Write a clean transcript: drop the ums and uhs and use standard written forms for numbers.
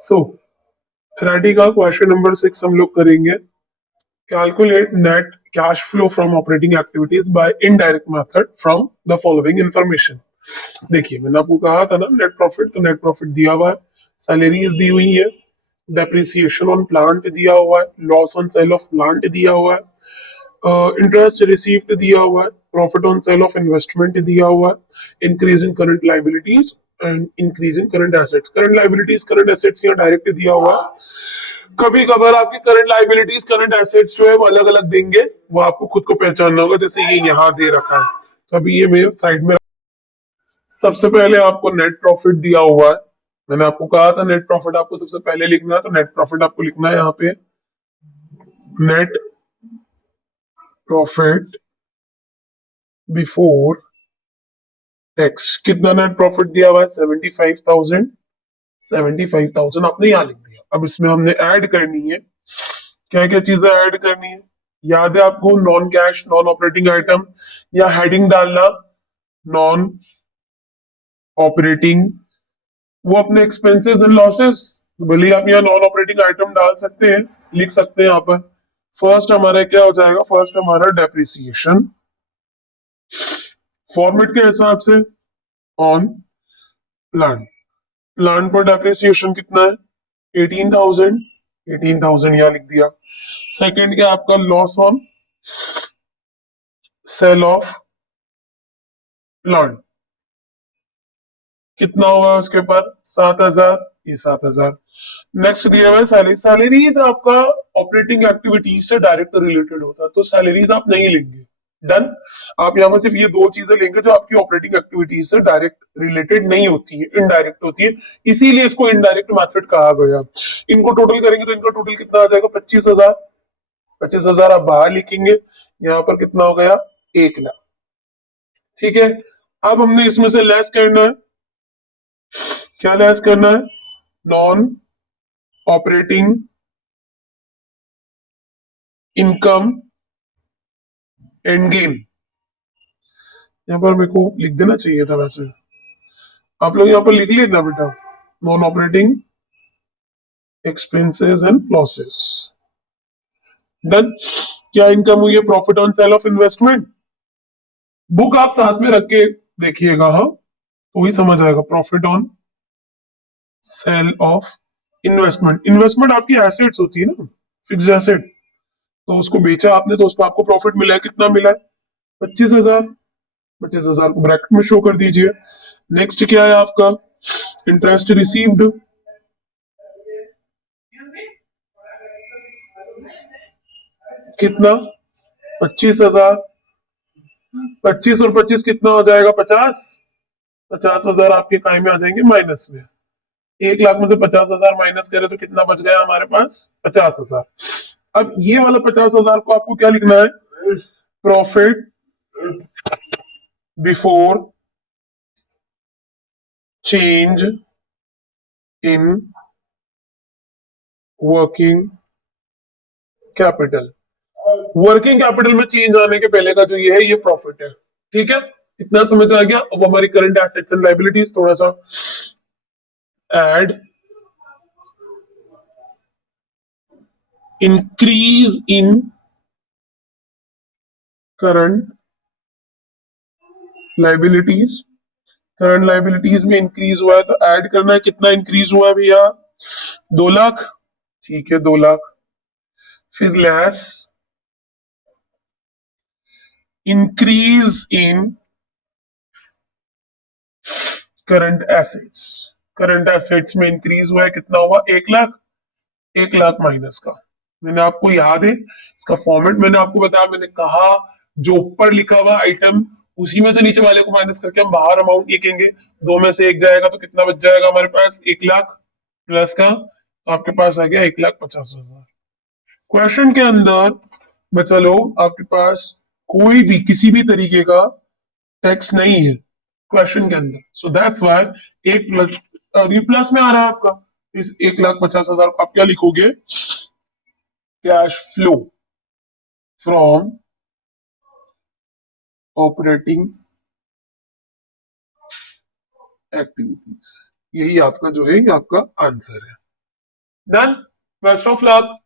सो राठी का question number 6 हम लोग करेंगे। Calculate net cash flow from operating activities by indirect method from the following information. देखिए मैंने आपको कहा था ना नेट प्रॉफिट, तो नेट प्रॉफिट दिया हुआ है, सैलरीज दी हुई है, डेप्रिसिएशन ऑन प्लांट दिया हुआ है, loss on sale of plant दिया हुआ है, इंटरेस्ट रिसीव्ड दिया हुआ है, profit on sale of investment दिया हुआ है, increase in current liabilities and increase in current assets. Current liabilities current assets यहाँ डायरेक्ट दिया हुआ है। कभी कभार आपकी करंट लाइबिलिटीज करंट एसेट्स जो है वो अलग अलग देंगे, वो आपको खुद को पहचानना होगा, जैसे ये यहाँ दे रखा है, तो अभी ये मेरे साइड में। सबसे पहले आपको नेट प्रॉफिट दिया हुआ है। मैंने आपको कहा था नेट प्रॉफिट आपको सबसे पहले लिखना है, तो नेट प्रॉफिट आपको लिखना है यहाँ पे नेट प्रॉफिट बिफोर टैक्स। कितना नेट प्रॉफिट दिया हुआ है? 75,000। 75,000 आपने यहाँ लिख दिया। अब इसमें हमने ऐड करनी है, क्या क्या चीजें ऐड करनी है? याद है आपको non cash non operating item, या हेडिंग डालना नॉन ऑपरेटिंग, वो अपने एक्सपेंसेस एंड लॉसेस। भले ही आप यहाँ नॉन ऑपरेटिंग आइटम डाल सकते हैं, लिख सकते हैं यहाँ पर। फर्स्ट हमारा क्या हो जाएगा? फर्स्ट हमारा डेप्रिसिएशन, फॉर्मेट के हिसाब से ऑन प्लांट। प्लांट पर डेप्रिसिएशन कितना है? 18,000। 18,000 यहाँ लिख दिया। सेकंड क्या आपका? Loss on sale of plant, कितना होगा उसके पर? 7,000। ये 7,000। नेक्स्ट दिया हुआ है सैलरी। सैलरीज आपका ऑपरेटिंग एक्टिविटीज से डायरेक्ट रिलेटेड होता है, तो सैलरीज आप नहीं लेंगे। डन। आप यहाँ पर सिर्फ ये दो चीजें लेंगे जो आपकी ऑपरेटिंग एक्टिविटीज से डायरेक्ट रिलेटेड नहीं होती है, इनडायरेक्ट होती है, इसीलिए इसको इनडायरेक्ट मेथड कहा गया। इनको टोटल करेंगे तो इनका टोटल कितना आ जाएगा? 25,000। 25,000 आप बाहर लिखेंगे, यहाँ पर कितना हो गया? 1,00,000। ठीक है। अब हमने इसमें से लेस करना है। क्या लेस करना है? Non operating income and gain. यहाँ पर मेरे को लिख देना चाहिए था, वैसे आप लोग यहाँ पर लिख लेना बेटा, non operating expenses and losses. Done. क्या इनकम हुई है? Profit on sale of investment. Book आप साथ में रख के देखिएगा, हाँ तो ही समझ आएगा। Profit on sale of investment. Investment आपकी एसेट्स होती है ना, फिक्स्ड एसेट, तो उसको बेचा आपने तो उस पर आपको प्रॉफिट मिला है। कितना मिला है? 25,000। 25,000 को ब्रैकेट में शो कर दीजिए। नेक्स्ट क्या है आपका? इंटरेस्ट रिसीव्ड, कितना? 25,000। 25 और 25 कितना हो जाएगा? 50। 50,000 आपके काय में आ जाएंगे? माइनस में। 1,00,000 में से 50,000 माइनस करें तो कितना बच गया हमारे पास? 50,000। अब ये वाला 50,000 को आपको क्या लिखना है? Profit before change in working capital. Working capital में चेंज आने के पहले का जो ये है, ये प्रॉफिट है। ठीक है, इतना समझ आ गया। अब हमारी करंट एसेट्स एंड लाइबिलिटीज थोड़ा सा add. Increase in current liabilities. Current liabilities में इंक्रीज हुआ है तो ऐड करना है। कितना इंक्रीज हुआ है भैया? 2,00,000। ठीक है, 2,00,000। फिर less increase in current assets. Current assets में इंक्रीज हुआ है, कितना हुआ? 1,00,000। 1,00,000 माइनस का, मैंने आपको याद है इसका फॉर्मेट मैंने आपको बताया। मैंने कहा जो ऊपर लिखा हुआ आइटम उसी में से नीचे वाले को माइनस करके हम बाहर अमाउंट लिखेंगे। दो में से एक जाएगा तो कितना बच जाएगा हमारे पास? 1,00,000 प्लस का, तो आपके पास आ गया 1,50,000। क्वेश्चन के अंदर बच्चा लोग आपके पास कोई भी किसी भी तरीके का टैक्स नहीं है क्वेश्चन के अंदर, सो दैट्स वाई एक प्लस, ये प्लस में आ रहा है आपका। इस 1,50,000 को आप क्या लिखोगे? Cash flow from operating activities. यही आपका जो है, ये आपका आंसर है। Done. Best of luck.